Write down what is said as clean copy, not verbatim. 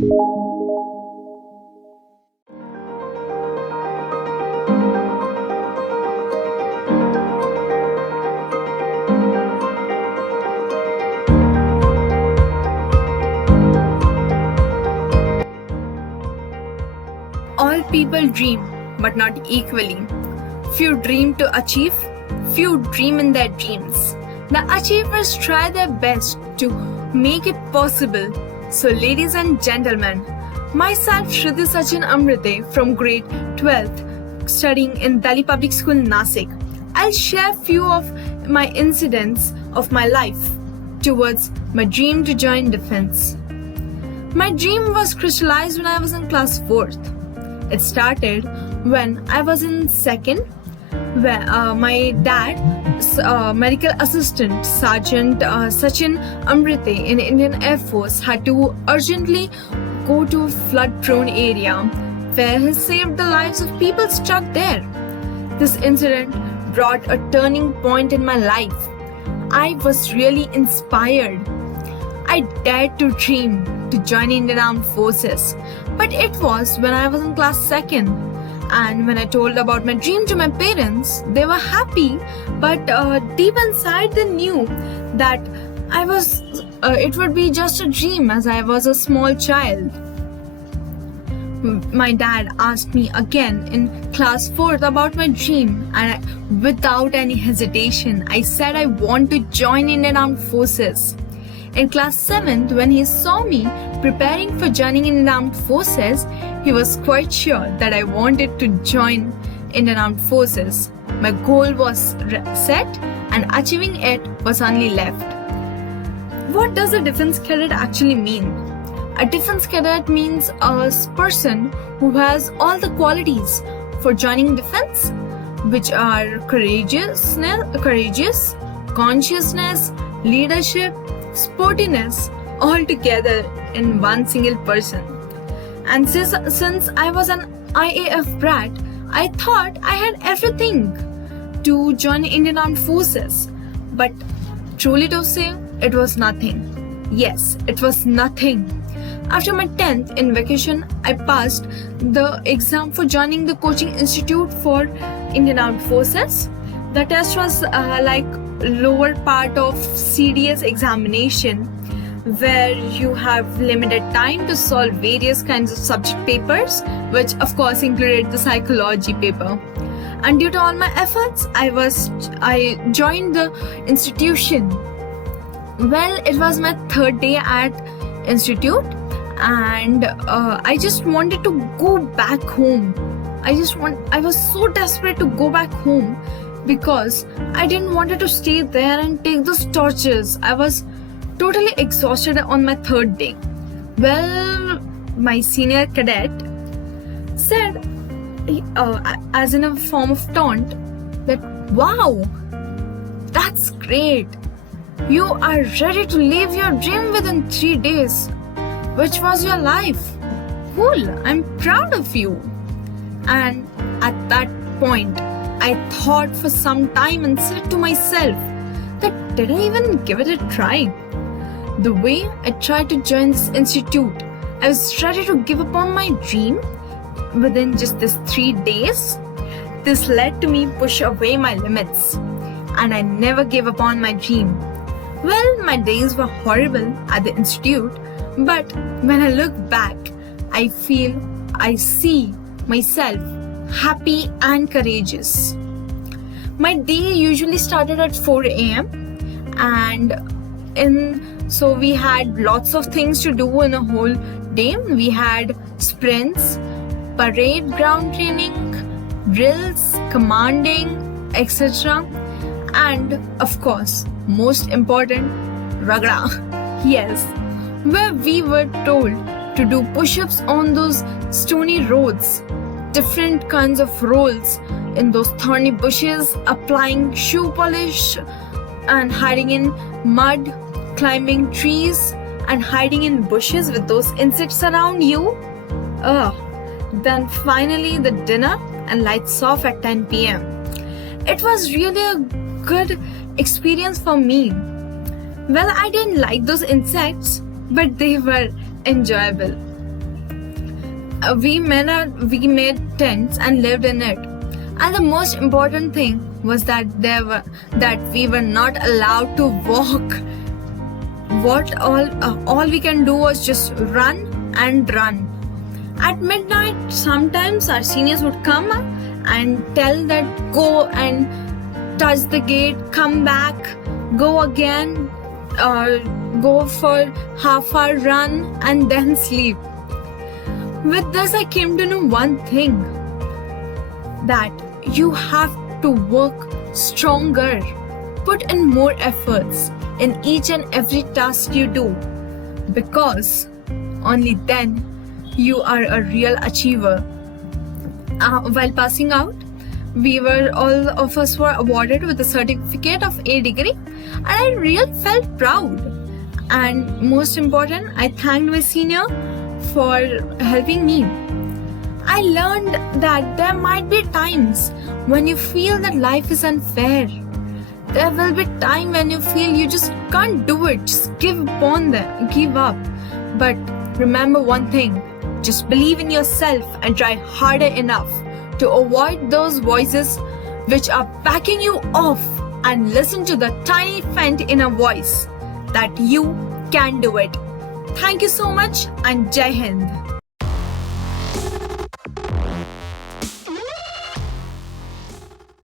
All people dream, but not equally. Few dream to achieve, few dream in their dreams. The achievers try their best to make it possible. So, ladies and gentlemen, myself Shruti Sachin Amrite from grade 12th, studying in Delhi Public School, Nasik. I'll share few of my incidents of my life towards my dream to join defense. My dream was crystallized when I was in class 4th. It started when I was in 2nd, where my dad, medical assistant Sergeant Sachin Amrite in Indian Air Force, had to urgently go to a flood-prone area where he saved the lives of people stuck there. This incident brought a turning point in my life. I was really inspired. I dared to dream to join Indian Armed Forces, but it was when I was in class 2nd. And when I told about my dream to my parents, they were happy, but deep inside they knew that it would be just a dream as I was a small child. My dad asked me again in class 4th about my dream, and without any hesitation, I said I want to join Indian Armed Forces. In class 7th, when he saw me preparing for joining Indian Armed Forces, he was quite sure that I wanted to join Indian Armed Forces. My goal was set and achieving it was only left. What does a defense cadet actually mean? A defense cadet means a person who has all the qualities for joining defense, which are courageous, consciousness, leadership, sportiness, all together in one single person. And since I was an IAF brat, I thought I had everything to join Indian Armed Forces. But truly to say, it was nothing. Yes, it was nothing. After my 10th in vacation, I passed the exam for joining the coaching institute for Indian Armed Forces. The test was like lower part of CDS examination, where you have limited time to solve various kinds of subject papers, which of course included the psychology paper. And due to all my efforts, I joined the institution. Well, it was my 3rd day at institute, and I just wanted to go back home. I was so desperate to go back home because I didn't want to stay there and take those tortures. I was totally exhausted on my 3rd day. Well, my senior cadet said, as in a form of taunt, that wow, that's great. You are ready to live your dream within 3 days. Which was your life? Cool, I'm proud of you. And at that point, I thought for some time and said to myself that did I even give it a try? The way I tried to join this institute, I was ready to give up on my dream within just these 3 days. This led to me push away my limits, and I never gave up on my dream. Well, my days were horrible at the institute, but when I look back, I see myself happy and courageous. My day usually started at 4 a.m. So we had lots of things to do in a whole day. We had sprints, parade ground training, drills, commanding, etc. And of course, most important, ragda. Yes, where we were told to do push-ups on those stony roads, different kinds of rolls in those thorny bushes, applying shoe polish and hiding in mud, climbing trees and hiding in bushes with those insects around you. Then finally the dinner and lights off at 10 p.m. It was really a good experience for me. Well, I didn't like those insects, but they were enjoyable. We made tents and lived in it. And the most important thing was that we were not allowed to walk. All we can do was just run and run. At midnight, sometimes our seniors would come and tell that go and touch the gate, come back, go again, go for half-hour run and then sleep. With this, I came to know one thing, that you have to work stronger, put in more efforts in each and every task you do, because only then you are a real achiever. While passing out, all of us were awarded with a certificate of A degree, and I really felt proud. And most important, I thanked my senior for helping me. I learned that there might be times when you feel that life is unfair. There will be time when you feel you just can't do it, just give up. But remember one thing, just believe in yourself and try harder enough to avoid those voices which are backing you off, and listen to the tiny faint inner voice that you can do it. Thank you so much, and Jai Hind.